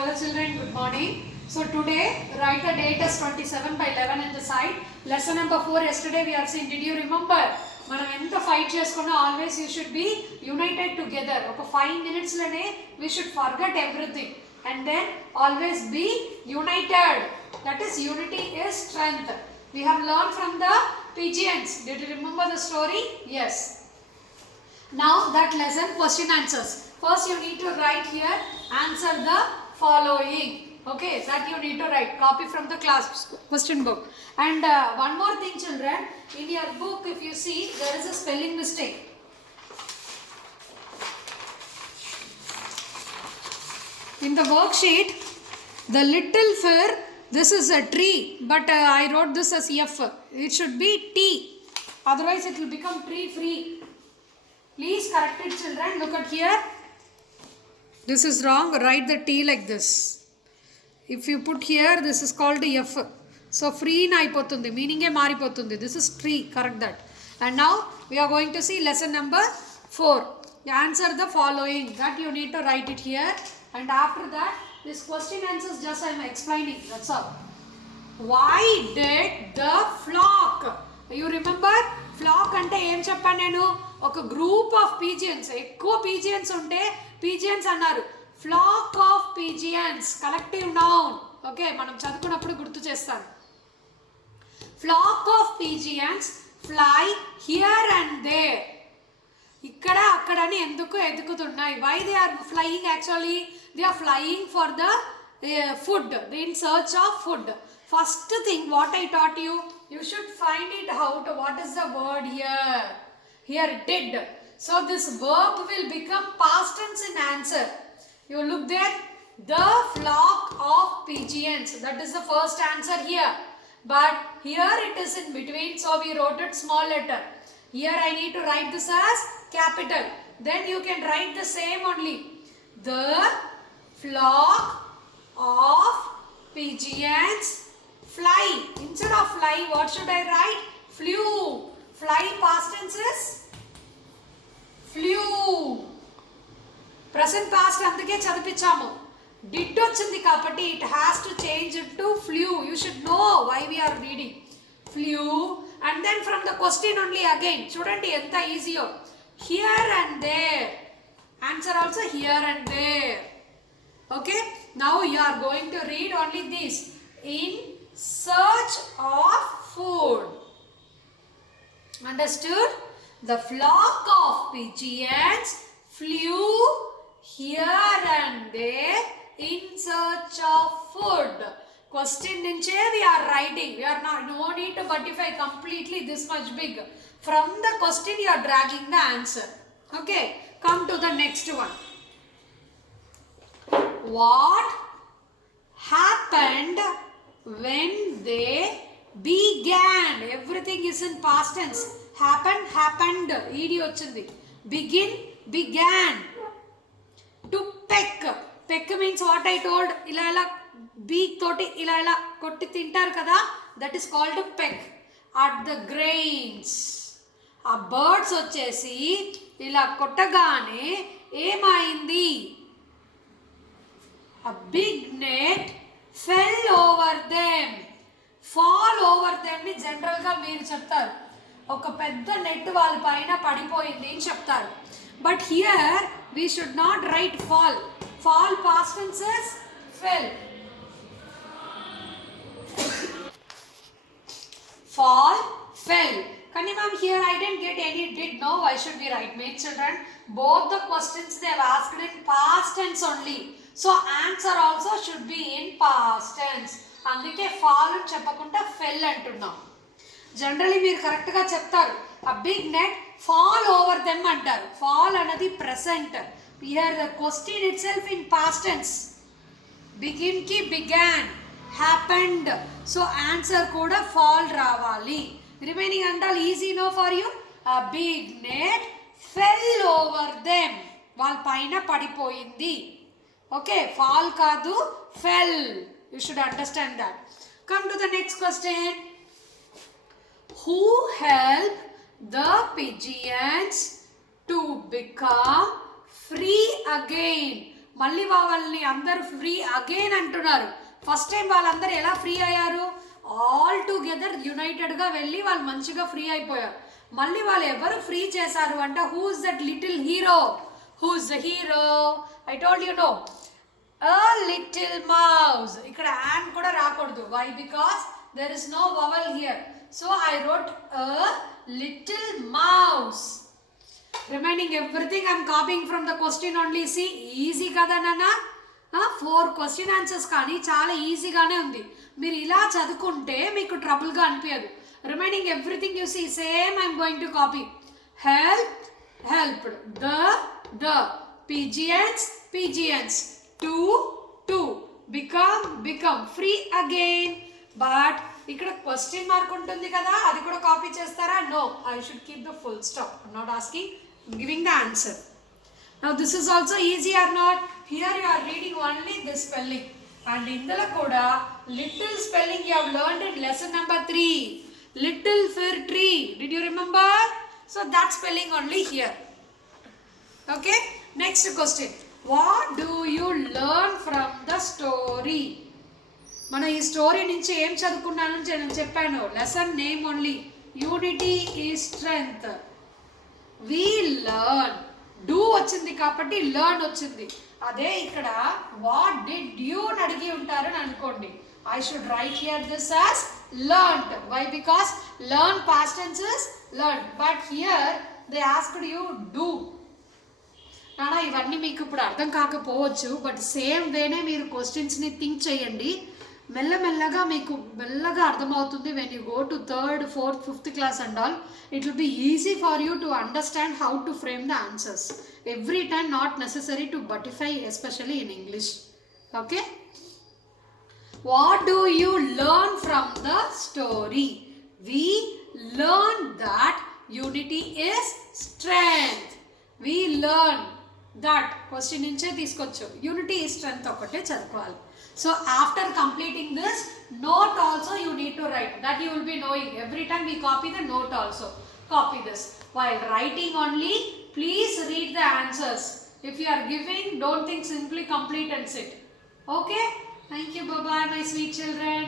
Hello children, good morning. So today write the date as 27 by 11 in the side. Lesson number 4 yesterday we have seen. Did you remember? మనం ఎంత fight చేసుకున్నా always you should be united together. ఒక 5 minutesలోనే we should forget everything and then always be united. That is unity is strength. We have learned from the pigeons. Did you remember the story? Yes. Now that lesson question answers. First you need to write here, answer the following. Okay, that you need to write. Copy from the class question book. And one more thing children, in your book if you see there is a spelling mistake. In the worksheet, the little fir, this is a tree, but I wrote this as F. It should be T. Otherwise it will become tree free. Please correct it children. Look at here. This is wrong. Write the T like this. If you put here, this is called F. So free na aipotundi. Meaning e maripotundi. This is tree. Correct that. And now we are going to see lesson number 4. You answer the following. That you need to write it here. And after that, this question answers just I am explaining. That's all. Why did the flock? You remember? Flock ante em cheppanu nenu? ఒక group of pigeons, ఎక్కువ pigeons ఉంటే pigeons అన్నారు. Flock of pigeons collective noun. Okay, మనం చదువుకున్నప్పుడు గుర్తు చేస్తాను. Flock of pigeons fly here and there. ఇక్కడ అక్కడని ఎందుకు ఎదుగుతున్నాయి? Why they are flying? Actually they are flying for the food, in search of food. First thing what I taught you, you should find it out. What is the word here? Here did. So this verb will become past tense in answer. You look there. The flock of pigeons. That is the first answer here. But here it is in between. So we wrote it small letter. Here I need to write this as capital. Then you can write the same only. The flock of pigeons fly. Instead of fly, what should I write? Flew. Fly past tense is flew. Present past అందుకే చదివించాము. Did వచ్చింది కాబట్టి it has to change it to flew. You should know why we are reading. Flew and then from the question only again. చూడండి ఎంత ఈజీయో. Here and there. Answer also here and there. Okay. Now you are going to read only this. In search of food. Understood? The flock of pigeons flew here and there in search of food. Question nunche we are writing. We are not, no need to buttify completely this much big. From the question you are dragging the answer. Okay, come to the next one. What happened when they began? Everything is in past tense. Happened, happened. Ed ochindi. Begin, began. To peck. Peck means what I told. Ila ila beak toti ila ila kotti tintaru kada. That is called a peck. At the grains. ఆ బర్డ్స్ వచ్చేసి ఇలా కొట్టగానే ఏమైంది? A big net fell over them. Fall over them ని జనరల్ గా మీరు చెప్తారు. ఒక పెద్ద నెట్ వాళ్ళ పైన పడిపోయింది అని చెప్తారు. But here we should not write fall. Fall past tense is fell. Fall fell. కానీ ma'am here I didn't get any did. No, why should we write? Make children, both the questions they have asked in past tense only. So answer also should be in past tense. అందుకే fall అని చెప్పకుండా fell అంటున్నాం. Generally మీరు కరెక్ట్గా చెప్తారు. A big net fall over them అంటారు. Fall అనేది present. Here the question itself in past tense. Begin కి బిగాన్, హ్యాపెండ్. సో ఆన్సర్ కూడా ఫాల్ రావాలి. రిమైనింగ్ అంటారు easy no for you. A big net fell over them. వాళ్ళ పైన పడిపోయింది. Okay, fall కాదు, ఫెల్. You should understand that. Come to the next question. Who helped the pigeons to become free again? మళ్ళీ వాళ్ళని అందరూ free again అంటున్నారు. First time వాళ్ళందరూ ఎలా ఫ్రీ అయ్యారు? ఆల్ టుగెదర్ యునైటెడ్గా వెళ్ళి వాళ్ళు మంచిగా ఫ్రీ అయిపోయారు. మళ్ళీ వాళ్ళు ఎవరు ఫ్రీ చేశారు అంటే who is that little hero? Who is the hero? I told you know, a little mouse. ఇక్కడ and కూడా రాకూడదు. Why? Because there is no vowel here. So I wrote a little mouse. Remaining everything I am copying from the question only. See, easy కదా నాన్న? 4 question answers కానీ చాలా ఈజీగానే ఉంది. మీరు ఇలా చదువుకుంటే మీకు ట్రబుల్గా అనిపించదు. Remaining everything you see same I'm going to copy. Help, helped, the, pigeons, to, become, free again. But ఇక్కడ క్వశ్చన్ మార్క్ ఉంటుంది కదా, అది కూడా కాపీ చేస్తారా? No, I should keep the full stop. I'm not asking, I'm giving the answer. Now this is also easy or not? Here you are reading only this spelling. And ఇందులో కూడా little spelling you have learned in lesson number 3. Little fir tree. Did you remember? So that spelling only here. Okay, next question. What do you learn from the story? మనం ఈ స్టోరీ నుంచి ఏం చదువుకున్నాను నేను చెప్పాను. Lesson name only, unity is strength. We learn, do వచ్చింది కాబట్టి లర్న్ వచ్చింది. అదే ఇక్కడ వాట్ డిడ్ యూ అని అడిగి ఉంటారని అనుకోండి. I should write here this as learned. Why? Because learn past tense is learn, but here they asked you do. నానా ఇవన్నీ మీకు ఇప్పుడు అర్థం కాకపోవచ్చు, బట్ సేమ్ వేనే మీరు క్వశ్చన్స్ని థింక్ చేయండి. మెల్లమెల్లగా మీకు మెల్లగా అర్థమవుతుంది. When you go to 3rd, 4th, 5th class and all, it will be easy for you to understand how to frame the answers. Every time not necessary to buttify, especially in English. Okay? What do you learn from the story? We learn that unity is strength. We learn that question నుంచే తీసుకోవచ్చు. యూనిటీ ఈ స్ట్రెంగ్త్ ఒకటే చదువుకోవాలి. So after completing this note also you need to right. That you will be knowing every time we copy the note also. Copy this. While writing only, please read the answers. If you are giving, don't think simply complete and sit. Okay? Thank you. Bye-bye, my sweet children.